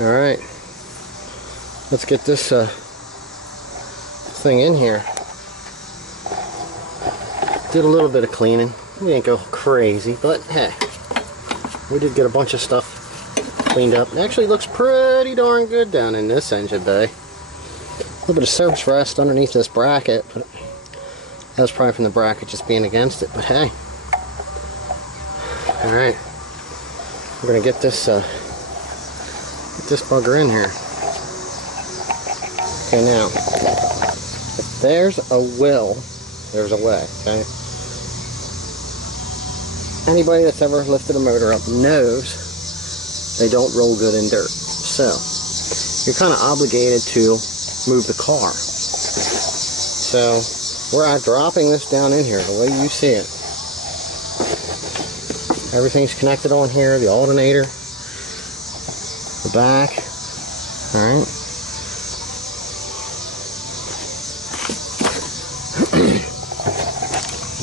Alright, let's get this thing in here. Did a little bit of cleaning. We didn't go crazy, but hey, we did get a bunch of stuff cleaned up. It actually looks pretty darn good down in this engine bay. A little bit of surface rust underneath this bracket, but that was probably from the bracket just being against it, but hey. Alright, we're going to get this bugger in here. Okay, now, if there's a will, there's a way, okay? Anybody that's ever lifted a motor up knows they don't roll good in dirt. So, you're kind of obligated to move the car. So, we're dropping this down in here the way you see it. Everything's connected on here, the alternator, the back, alright.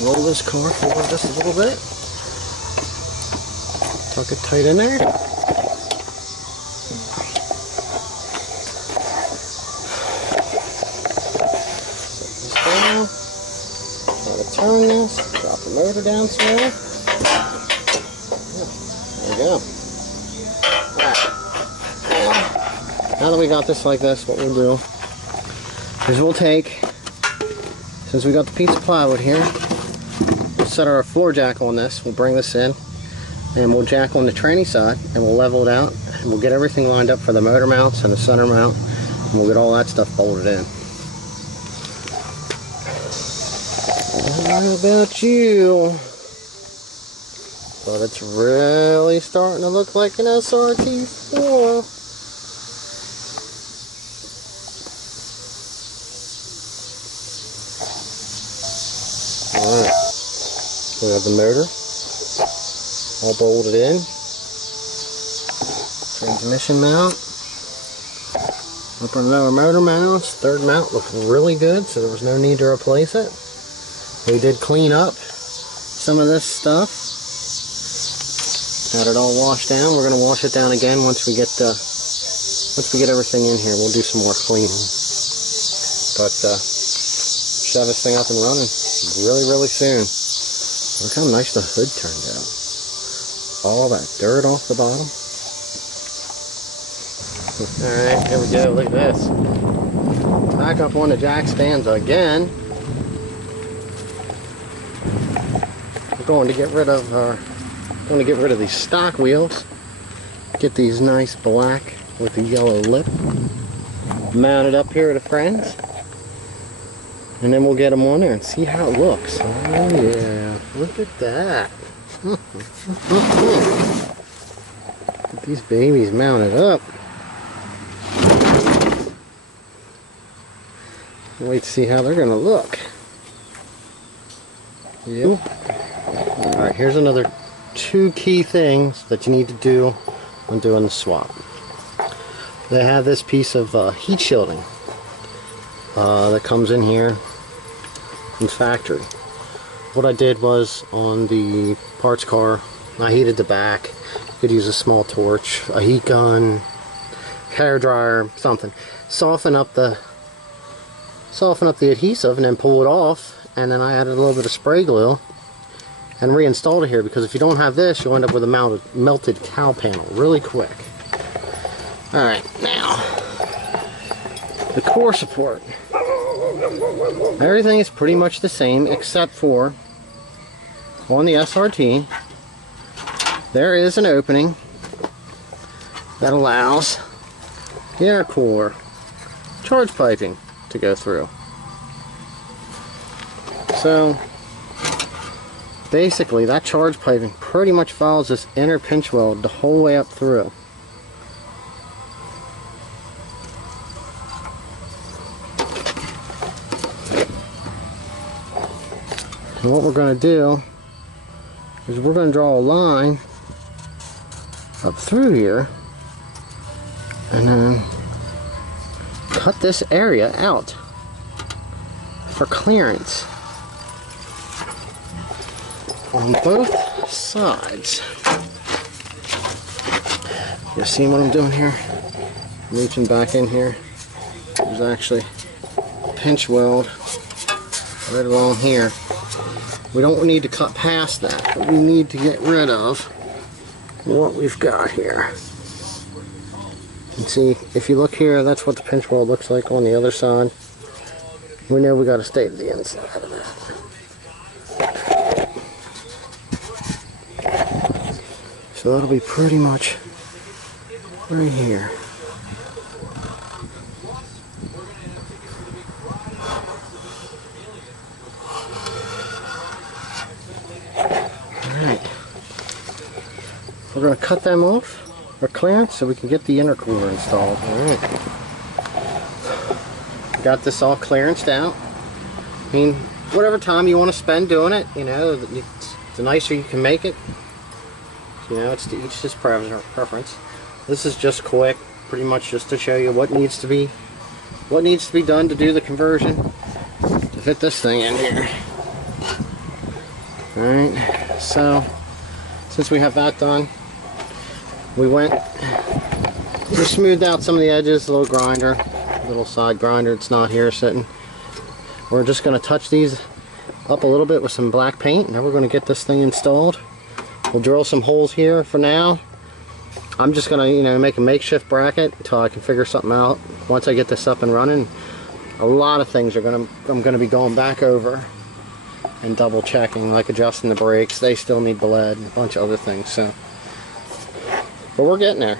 Roll this car forward just a little bit. Tuck it tight in there. Set this down. Try to turn this. Drop the motor down slowly. There we go. Alright. Now that we got this like this, what we'll do is we'll take, since we got the piece of plywood here, we'll set our floor jack on this. We'll bring this in and we'll jack on the tranny side and we'll level it out and we'll get everything lined up for the motor mounts and the center mount, and we'll get all that stuff bolted in. I don't know about you, but it's really starting to look like an SRT4. Alright, we have the motor all bolted in. Transmission mount. Upper and lower motor mounts. Third mount looked really good, so there was no need to replace it. We did clean up some of this stuff. Got it all washed down. We're going to wash it down again once we get everything in here. We'll do some more cleaning. But shove this thing up and running really soon. Look how nice the hood turned out. All that dirt off the bottom. Alright, here we go. Look at this. Back up on the jack stands again. We're going to get rid of these stock wheels. Get these nice black with the yellow lip mounted up here at a friend's. And then we'll get them on there and see how it looks. Oh yeah, look at that. Get these babies mounted up. Wait to see how they're going to look. Yep. Alright, here's another 2 key things that you need to do when doing the swap. They have this piece of heat shielding that comes in here from factory. What I did was, on the parts car, I heated the back. You could use a small torch, a heat gun, hair dryer, something. Soften up the adhesive and then pull it off, and then I added a little bit of spray glue and reinstalled it here, because if you don't have this, you'll end up with a melted cowl panel really quick. Alright, now the core support. Everything is pretty much the same, except for on the SRT there is an opening that allows the intercooler charge piping to go through. So basically that charge piping pretty much follows this inner pinch weld the whole way up through. And what we're going to do is we're going to draw a line up through here and then cut this area out for clearance on both sides. You see what I'm doing here? Reaching back in here. There's actually a pinch weld right along here. We don't need to cut past that, but we need to get rid of what we've got here. And see, if you look here, that's what the pinch weld looks like on the other side. We know we got to stay to the inside of that. So that'll be pretty much right here. Alright. We're going to cut them off, our clearance, so we can get the intercooler installed. Alright. Got this all clearanced out. I mean, whatever time you want to spend doing it, you know, the nicer you can make it. You know, it's to each his preference. This is just quick, pretty much just to show you what needs to be done to do the conversion to fit this thing in here. Alright, so since we have that done, we smoothed out some of the edges, a little grinder, little side grinder, it's not here sitting. We're just going to touch these up a little bit with some black paint, and then we're going to get this thing installed. We'll drill some holes here for now. I'm just going to, you know, make a makeshift bracket until I can figure something out. Once I get this up and running, a lot of things I'm going to be going back over and double checking, like adjusting the brakes. They still need bled and a bunch of other things. So, but we're getting there.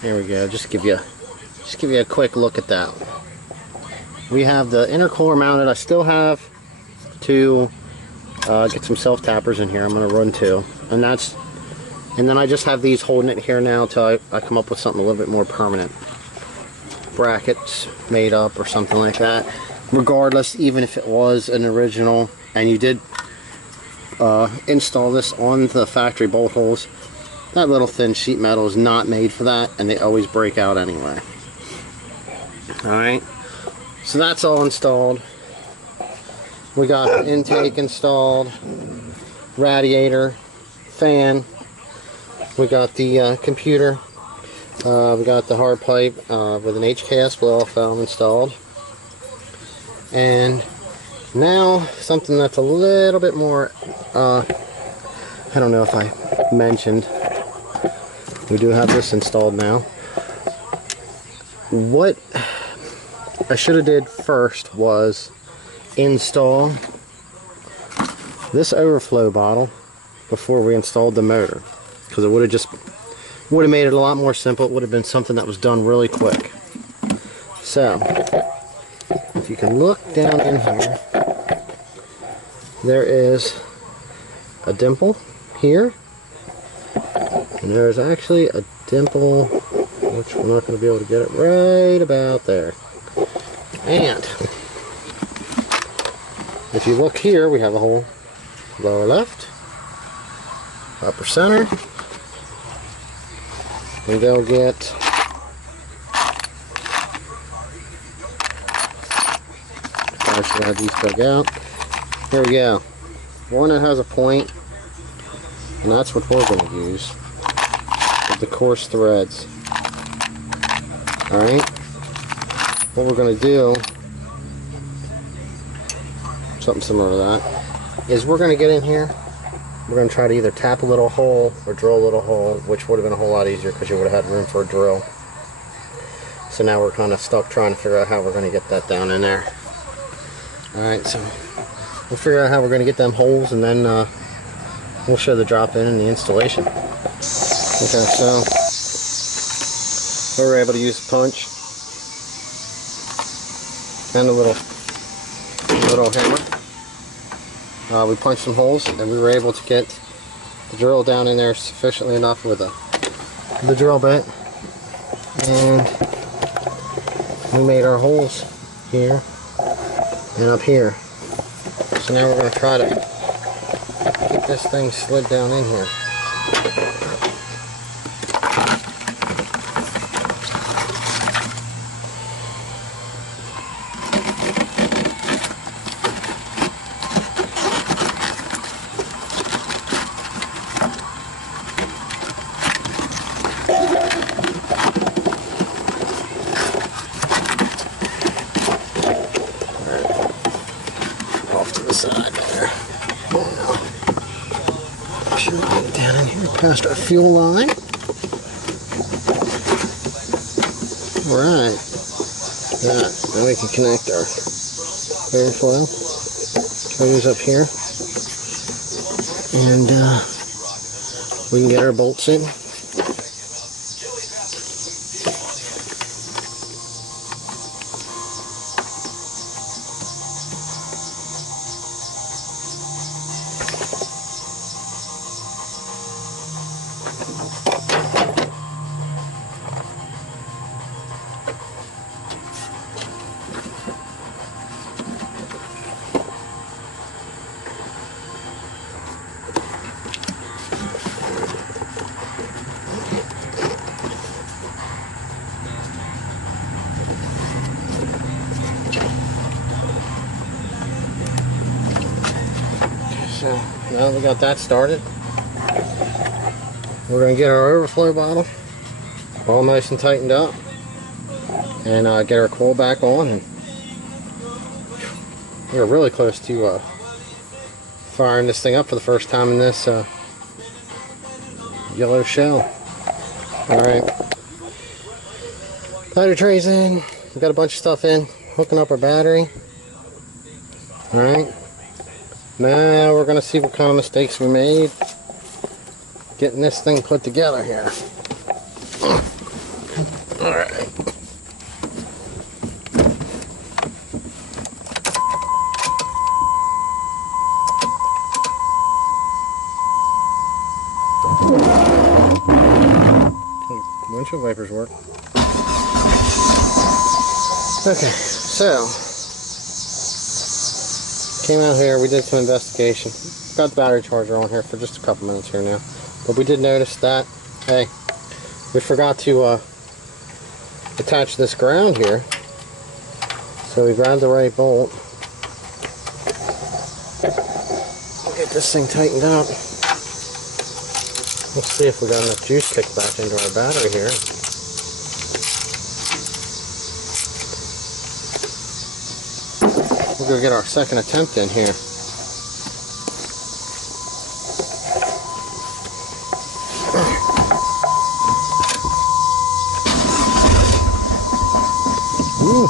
There we go. Just give you a quick look at that. We have the intercooler mounted. I still have to get some self tappers in here. I'm going to run two, and then I just have these holding it here now until I come up with something a little bit more permanent. Brackets made up or something like that. Regardless, even if it was an original and you did install this on the factory bolt holes, that little thin sheet metal is not made for that, and they always break out anyway. Alright, so that's all installed. We got the intake installed, radiator, fan. We got the computer. We got the hard pipe with an HKS blow-off valve installed. And now something that's a little bit more, I don't know if I mentioned, we do have this installed now. What I should have did first was install this overflow bottle before we installed the motor, because it would have made it a lot more simple. It would have been something that was done really quick. So if you can look down in here, there is a dimple here. And there's actually a dimple, which we're not going to be able to get it right about there. And if you look here, we have a hole lower left, upper center. And they'll get I should have these dug out. There we go. One that has a point, and that's what we're going to use. The coarse threads. Alright, what we're going to do, something similar to that, is we're going to get in here, we're going to try to either tap a little hole or drill a little hole, which would have been a whole lot easier because you would have had room for a drill. So now we're kind of stuck trying to figure out how we're going to get that down in there. Alright, so we'll figure out how we're going to get them holes, and then we'll show the drop-in and the installation. Okay, so we were able to use a punch and a little hammer. We punched some holes, and we were able to get the drill down in there sufficiently enough with the drill bit, and we made our holes here and up here. So now we're going to try to get this thing slid down in here. down in here past our fuel line. Alright. Now we can connect our airflow hose up here. And we can get our bolts in. So now that we got that started, we're going to get our overflow bottle all nice and tightened up, and get our coil back on. And we're really close to firing this thing up for the first time in this yellow shell. Alright, battery tray's in. We got a bunch of stuff in, hooking up our battery. Alright, now we're going to see what kind of mistakes we made getting this thing put together here. Alright. Windshield wipers work. Okay, so came out here, we did some investigation. Got the battery charger on here for just a couple minutes here now. But we did notice that, hey, we forgot to attach this ground here. So we grabbed the right bolt. We'll get this thing tightened up. Let's see if we got enough juice kicked back into our battery here. We'll go get our second attempt in here. Ooh.